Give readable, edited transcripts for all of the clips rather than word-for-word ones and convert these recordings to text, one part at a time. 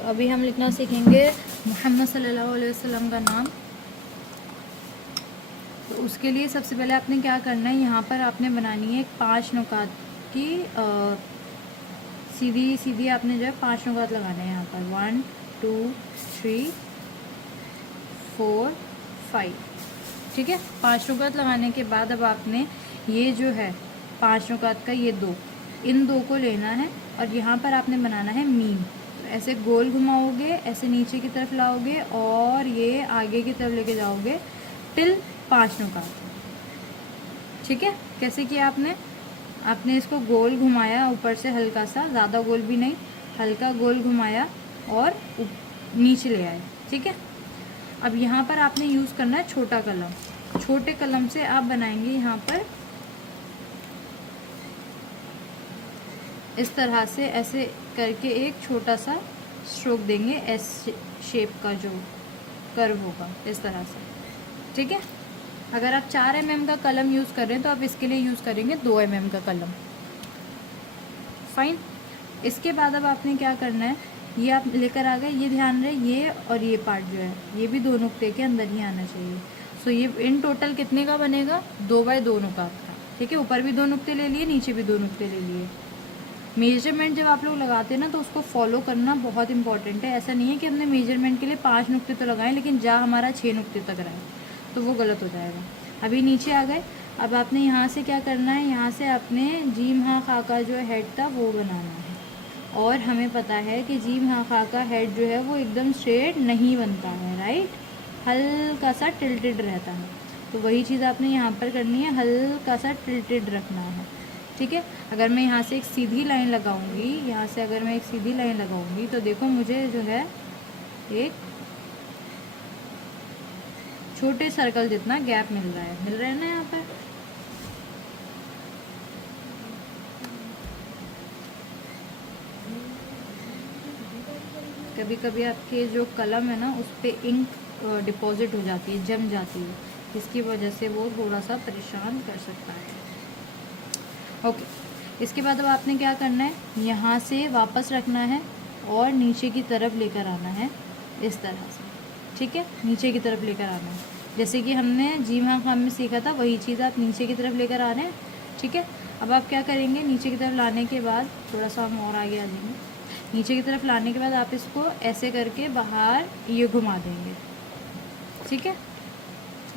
अभी हम लिखना सीखेंगे मोहम्मद सल्लल्लाहु अलैहि वसल्लम का नाम। तो उसके लिए सबसे पहले आपने क्या करना है, यहाँ पर आपने बनानी है 5 नुकात की सीधी सीधी आपने जो है 5 नुकात लगाने हैं यहाँ पर 1 2 3 4 5। ठीक है, 5 नुकात लगाने के बाद अब आपने ये जो है 5 नुकात का ये 2, इन 2 को लेना है और यहाँ पर आपने बनाना है मीम। तो ऐसे गोल घुमाओगे, ऐसे नीचे की तरफ लाओगे और ये आगे की तरफ लेके जाओगे टिल 5 नुकात। ठीक है, कैसे किया आपने इसको गोल घुमाया ऊपर से हल्का सा, ज़्यादा गोल भी नहीं, हल्का गोल घुमाया और नीचे ले आए। ठीक है, अब यहाँ पर आपने यूज़ करना है छोटा कलम। छोटे कलम से आप बनाएंगे यहाँ पर इस तरह से, ऐसे करके एक छोटा सा स्ट्रोक देंगे, एस शेप का जो कर्व होगा इस तरह से। ठीक है, अगर आप 4 mm का कलम यूज़ कर रहे हैं तो आप इसके लिए यूज़ करेंगे 2 mm का कलम। फाइन। इसके बाद अब आपने क्या करना है, ये आप लेकर आ गए, ये ध्यान रहे ये और ये पार्ट जो है ये भी 2 नुक्ते के अंदर ही आना चाहिए। सो ये इन टोटल कितने का बनेगा, 2 बाय 2 नुकात का। ठीक है, ऊपर भी 2 नुक्ते ले लिए, नीचे भी 2 नुक्ते ले लिए। मेजरमेंट जब आप लोग लगाते हैं ना तो उसको फॉलो करना बहुत इंपॉर्टेंट है। ऐसा नहीं है कि हमने मेजरमेंट के लिए 5 नुक्ते तो लगाएं लेकिन जा हमारा 6 नुक्ते तक रहे, तो वो गलत हो जाएगा। अभी नीचे आ गए, अब आपने यहाँ से क्या करना है, यहाँ से आपने जीम हा खा का जो हेड था वो बनाना है। और हमें पता है कि जीम हा खा का हेड जो है वो एकदम स्ट्रेट नहीं बनता है, राइट, हल्का सा टिल्टेड रहता है। तो वही चीज़ आपने यहाँ पर करनी है, हल्का सा टिल्टेड रखना है। ठीक है, अगर मैं यहाँ से एक सीधी लाइन लगाऊंगी, यहाँ से अगर मैं एक सीधी लाइन लगाऊंगी तो देखो मुझे जो है एक छोटे सर्कल जितना गैप मिल रहा है ना यहाँ पर। कभी कभी आपके जो कलम है ना उस पर इंक डिपॉजिट हो जाती है, जम जाती है, इसकी वजह से वो थोड़ा सा परेशान कर सकता है। ओके, इसके बाद अब आपने क्या करना है, यहाँ से वापस रखना है और नीचे की तरफ लेकर आना है इस तरह से। ठीक है, नीचे की तरफ लेकर आना है, जैसे कि हमने जीम हा खा में सीखा था वही चीज़ आप नीचे की तरफ लेकर आ रहे हैं। ठीक है, अब आप क्या करेंगे, नीचे की तरफ लाने के बाद थोड़ा सा हम और आगे आ जाएंगे, नीचे की तरफ लाने के बाद आप इसको ऐसे करके बाहर ये घुमा देंगे। ठीक है,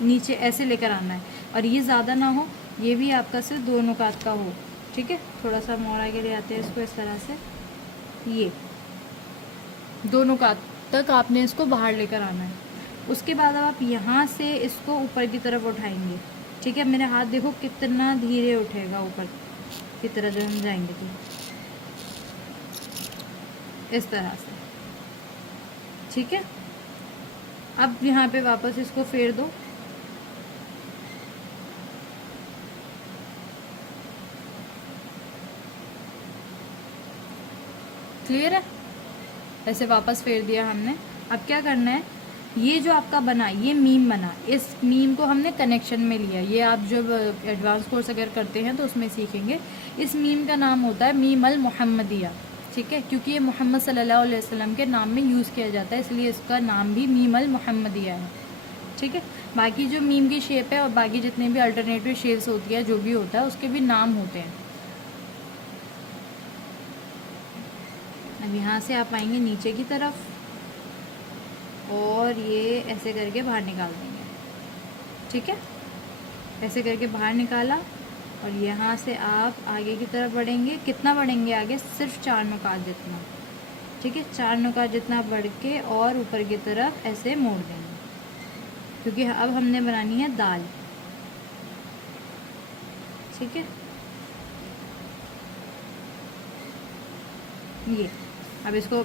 नीचे ऐसे लेकर आना है और ये ज़्यादा ना हो, ये भी आपका सिर्फ 2 नुकात का हो। ठीक है, थोड़ा सा मोड़ आगे ले आते हैं इसको इस तरह से, ये 2 नुकात तक आपने इसको बाहर लेकर आना है। उसके बाद अब आप यहाँ से इसको ऊपर की तरफ उठाएंगे। ठीक है, मेरे हाथ देखो कितना धीरे उठेगा ऊपर की तरफ जब हम जाएंगे तो इस तरह से। ठीक है, अब यहाँ पे वापस इसको फेर दो। क्लियर है, ऐसे वापस फेर दिया हमने। अब क्या करना है, ये जो आपका बना, ये मीम बना, इस मीम को हमने कनेक्शन में लिया। ये आप जब एडवांस कोर्स अगर करते हैं तो उसमें सीखेंगे। इस मीम का नाम होता है मीम अल मुहम्मदिया। ठीक है, क्योंकि ये मोहम्मद सल्लल्लाहु अलैहि वसल्लम के नाम में यूज़ किया जाता है, इसलिए इसका नाम भी मीम अल मुहम्मदिया है। ठीक है, बाकी जो मीम की शेप है और बाकी जितने भी अल्टरनेटिव शेप्स होती है, जो भी होता है उसके भी नाम होते हैं। अब यहाँ से आप आएंगे नीचे की तरफ और ये ऐसे करके बाहर निकाल देंगे। ठीक है, ऐसे करके बाहर निकाला और यहाँ से आप आगे की तरफ बढ़ेंगे। कितना बढ़ेंगे आगे, सिर्फ 4 नुकात जितना। ठीक है, 4 नुकात जितना बढ़ के और ऊपर की तरफ ऐसे मोड़ देंगे, क्योंकि अब हमने बनानी है दाल। ठीक है, ये अब इसको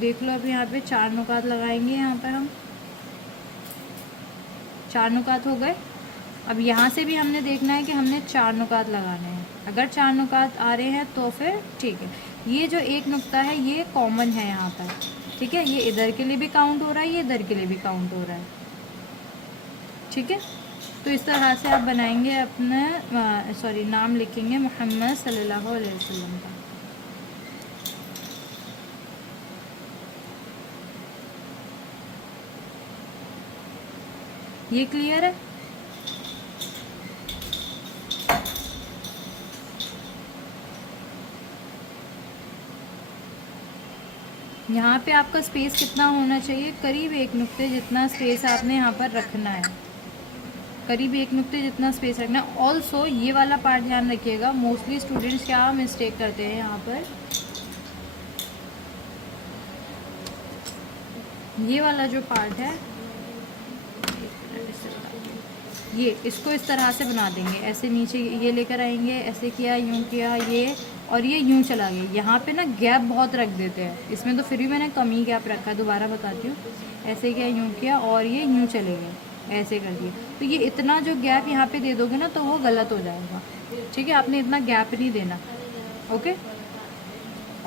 देख लो, अब यहाँ पे 4 नुकात लगाएंगे। यहाँ पर हम 4 नुकात हो गए। अब यहाँ से भी हमने देखना है कि हमने 4 नुकात लगाने हैं। अगर 4 नुकात आ रहे हैं तो फिर ठीक है। ये जो एक नुक्ता है ये कॉमन है यहाँ पर। ठीक है, ये इधर के लिए भी काउंट हो रहा है, ये इधर के लिए भी काउंट हो रहा है। ठीक है, तो इस तरह से आप बनाएंगे अपना नाम लिखेंगे मोहम्मद सल्लल्लाहु अलैहि वसल्लम का। ये क्लियर है? यहाँ पे आपका स्पेस कितना होना चाहिए? करीब 1 नुक्ते जितना स्पेस आपने यहाँ पर रखना है, करीब 1 नुक्ते जितना स्पेस रखना है। ऑल्सो ये वाला पार्ट ध्यान रखिएगा, मोस्टली स्टूडेंट्स क्या मिस्टेक करते हैं यहाँ पर, ये वाला जो पार्ट है ये, इसको इस तरह से बना देंगे, ऐसे नीचे ये लेकर आएंगे, ऐसे किया, यूं किया ये, और ये यूं चला गया। यहाँ पे ना गैप बहुत रख देते हैं, इसमें तो फिर भी मैंने कम ही गैप रखा है। दोबारा बताती हूँ, ऐसे किया, यूं किया, और ये यूं चले गए, ऐसे कर दिए। तो ये इतना जो गैप यहाँ पे दे दोगे ना तो वो गलत हो जाएगा, ठीक है? आपने इतना गैप नहीं देना, ओके?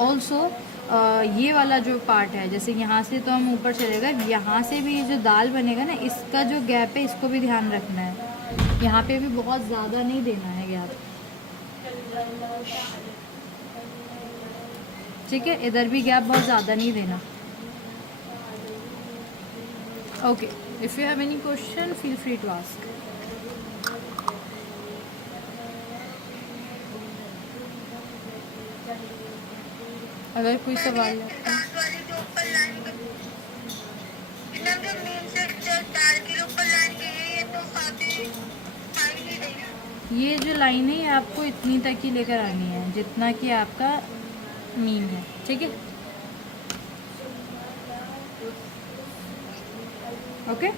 ऑल्सो ये वाला जो पार्ट है, जैसे यहाँ से तो हम ऊपर चले गए, यहाँ से भी जो दाल बनेगा ना, इसका जो गैप है इसको भी ध्यान रखना है। यहाँ पे भी बहुत ज़्यादा नहीं देना है गैप, ठीक है? इधर भी गैप बहुत ज़्यादा नहीं देना, okay? If you have any question feel free to ask. अगर कोई सवाल है ये जो लाइन है ये आपको इतनी तक ही लेकर आनी है जितना कि आपका मीन है, ठीक है? ओके?